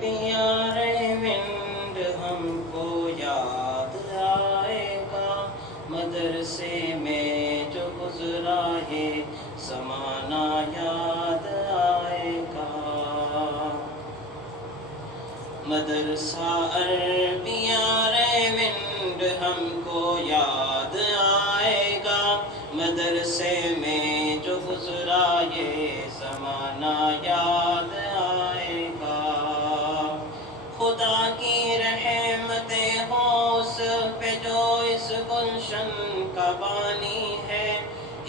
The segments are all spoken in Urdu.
پیارے ونڈ ہم کو یاد آئے گا، مدرسے میں جو گزرا ہے زمانہ یاد آئے گا۔ مدرسہ پیارے ونڈ ہم کو یاد آئے گا، مدرسے میں جو گزرا یہ زمانہ یاد آئے گا۔ خدا کی رحمتیں ہوں اس پہ جو اس گلشن کا بانی ہے،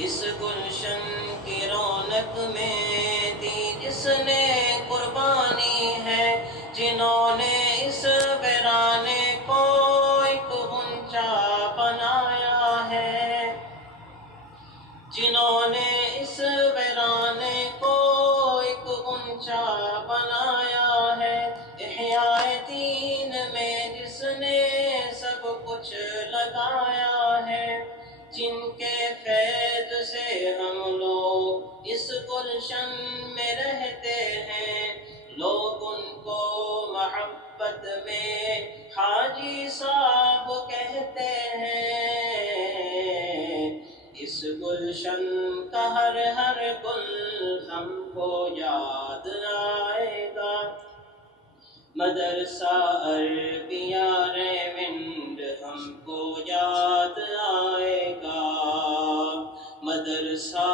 اس گلشن کی رونق میں دی جس نے قربانی ہے، جنہوں نے اس ویرانے کو ایک غنچہ بنایا ہے، جنہوں نے اس ویرانے کو ایک غنچہ بنایا ہے، احیاء دین میں جس نے سب کچھ لگایا ہے، جن کے فیض سے ہم لوگ اس گلشن میں رہتے ہیں، لوگ ان کو محبت میں حاجی صاحب کہتے ہیں۔ اس گلشن کا ہر گل ہم کو یاد آئے گا، مدرسہ پیارے ونڈ ہم کو یاد آئے گا، مدرسہ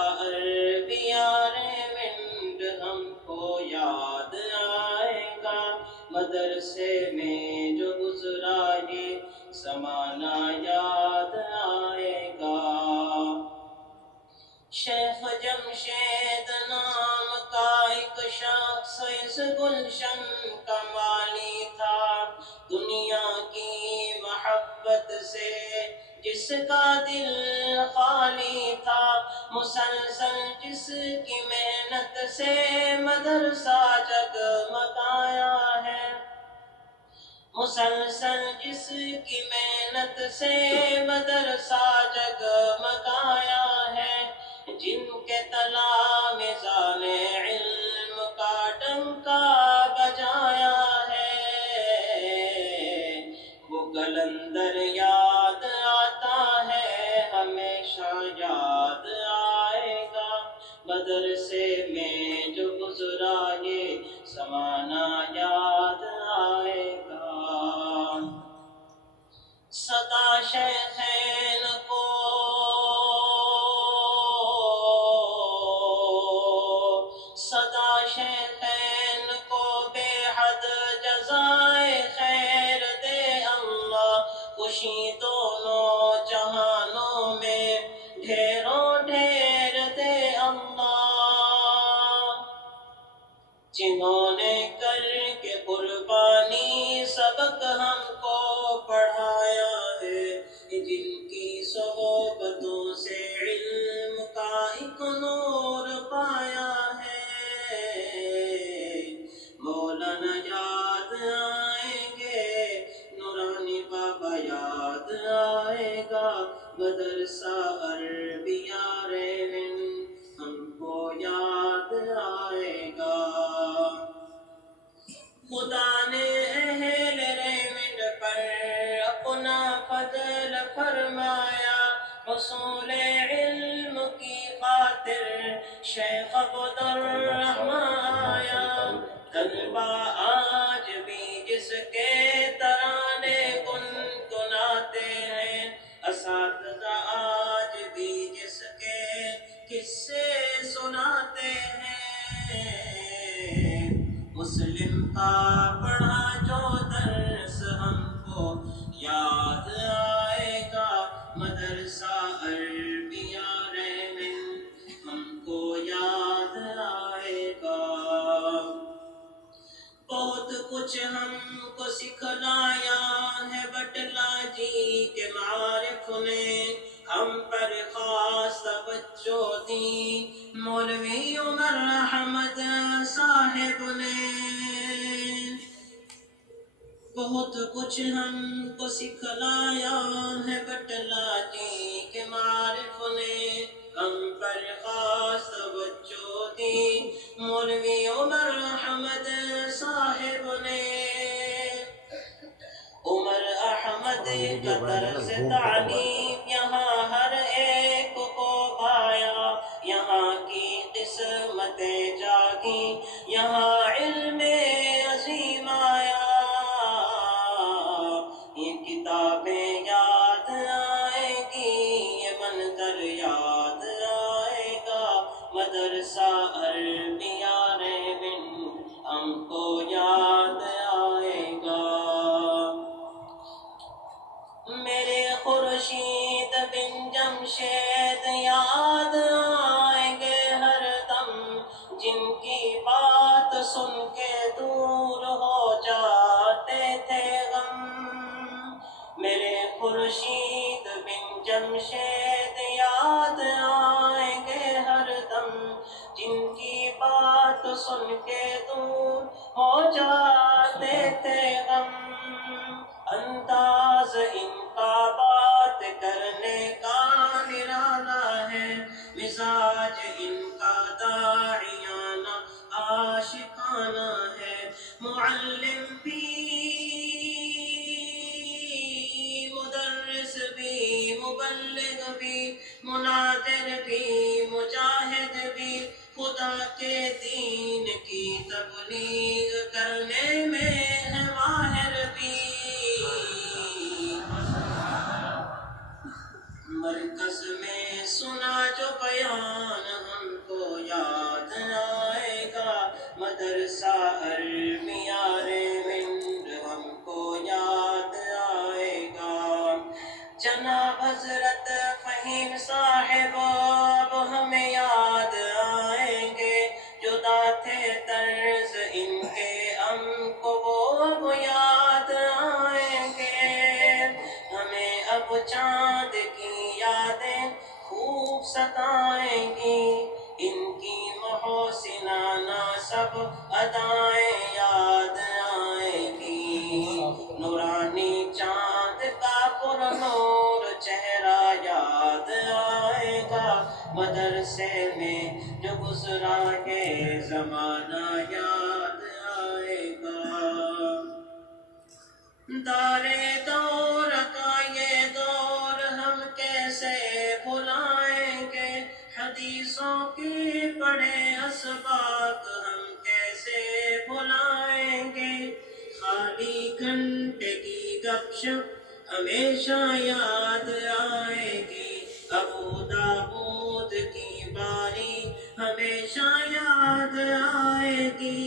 پیارے ونڈ ہم کو یاد آئے گا، مدرسے میں جو گزرا یہ زمانہ یاد آئے گا۔ شیخ جمشید نام کا ایک شخص اس گلشن کا مالی تھا، دنیا کی محبت سے جس کا دل خالی تھا، مسلسل جس کی محنت سے مدرسہ جگمگایا ہے، مسلسل جس کی محنت سے مدرسہ جگمگایا ہے، جن کے تلامذان علم کا ڈنکا بجایا ہے، وہ قلندر یاد آتا ہے، ہمیشہ یاد آئے گا، مدرسے میں جو گزرا یہ زمانہ یاد آئے گا۔ صدا شیخین کو بے حد جزائے خیر دے اللہ، خوشی دونوں جہانوں میں ڈھیروں ڈھیر دے اللہ، جنہوں نے کر کے قربانی سبق ہم کو پڑھایا ہے، جن کی صحبتوں سے علم کا ایک نور پایا ہے، مولانا یاد آئیں گے، نورانی بابا یاد آئے گا، مدرسہ پیارے ونڈ ہم کو یاد آئے گا۔ خدا نے اہل ریمنڈ پر اپنا فضل فرمایا، حصول علم کی خاطر شیخ عبدالرحمن آیا، طلبہ آج بھی جس کے ترانے گنگناتے ہیں، اساتذہ آج بھی جس کے قصے سناتے ہیں، مسلم کا پڑھا جو درس ہم کو یاد آئے گا، مدرسہ پیارے ونڈ ہم کو یاد آئے گا۔ بہت کچھ ہم کو سکھلایا ہے بٹلا جی کے معارف نے، ہم پر خاص توجہ دی مولوی عمر احمد صاحب نے، بہت کچھ ہم کو سکھلایا ہے بٹلا جی کے معارف نے، ہم پر خاص توجہ دی مولوی عمر احمد طرز تعلیم یہاں ہر ایک کو بھایا، یہاں کی قسمتیں جاگی، یہاں علم عظیم آیا، یہ کتابیں یاد آئیں گی، یہ منظر یاد آئے گا، مدرسہ عربیہ ریونڈ ہم کو یاد آئے گا۔ میرے خورشید بن جمشید یاد آئیں گے ہر دم، جن کی بات سن کے دور ہو جاتے تھے غم۔ میرے خورشید بن جمشید یاد آئیں گے ہر دم، جن کی بات سن کے دور ہو جاتے تھے غم۔ انداز ان کا بات کرنے کا نرالا ہے، مزاج ان کا داعیانہ عاشقانہ ہے، معلم بھی مدرس بھی مبلغ بھی مناظر بھی مجاہد بھی، خدا کے دین کی تبلیغ کرنے میں ہے ماہر بھی۔ مرکز میں سنا جو بیان ہم کو یاد آئے گا، مدرسہ عربیہ ریونڈ ہم کو یاد آئے گا۔ جناب حضرت فہیم صاحب اب ہمیں یاد آئیں گے، جدا تھے طرز ان کے ہم کو وہ اب یاد آئیں گے۔ ہمیں اب چاند کی یادیں خوب ستائیں گی، ان کی محسنانہ سب ادائیں یاد آئیں گی۔ نورانی چاند کا پرنور چہرہ یاد آئے گا، مدرسے میں جو گزرا یہ زمانہ یاد آئے گا۔ دارے دور کا یہ دور ہم کیسے بھلائیں گے، حدیثوں کی پڑھے اسباق ہم کیسے بھلائیں گے، خالی گھنٹے کی گپ شپ ہمیشہ یاد آئے گی، ابو داؤد کی باری ہمیشہ یاد آئے گی،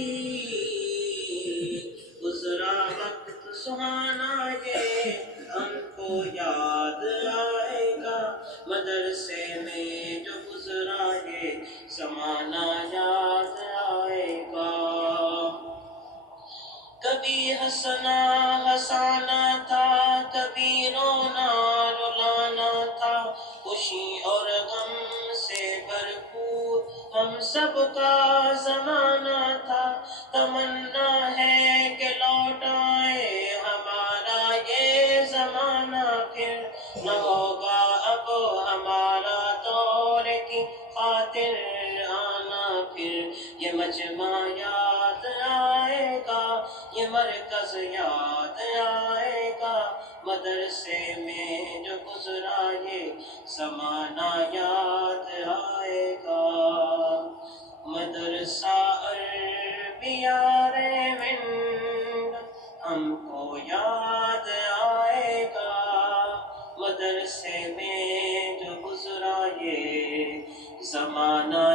گزرا وقت سہانا یہ ہم کو یاد آئے گا، مدرسے میں جو گزرا یہ زمانہ یاد آئے گا۔ کبھی ہنسنا ہنسانا تھا، کبھی رونا رلانا تھا، خوشی اور غم سے بھرپور ہم سب کا زمانہ تھا، تمنا ہے کہ لوٹ آئے ہمارا یہ زمانہ، پھر نہ ہوگا اب ہمارا دور کی خاطر آنا، پھر یہ مجمع یاد آئے گا، یہ مرکز یاد آئے گا، مدرسے میں جو گزرا یہ زمانہ یاد آئے گا، مدرسہ عربیہ ریونڈ ہم کو یاد آئے گا، مدرسے میں جو گزرا یہ زمانہ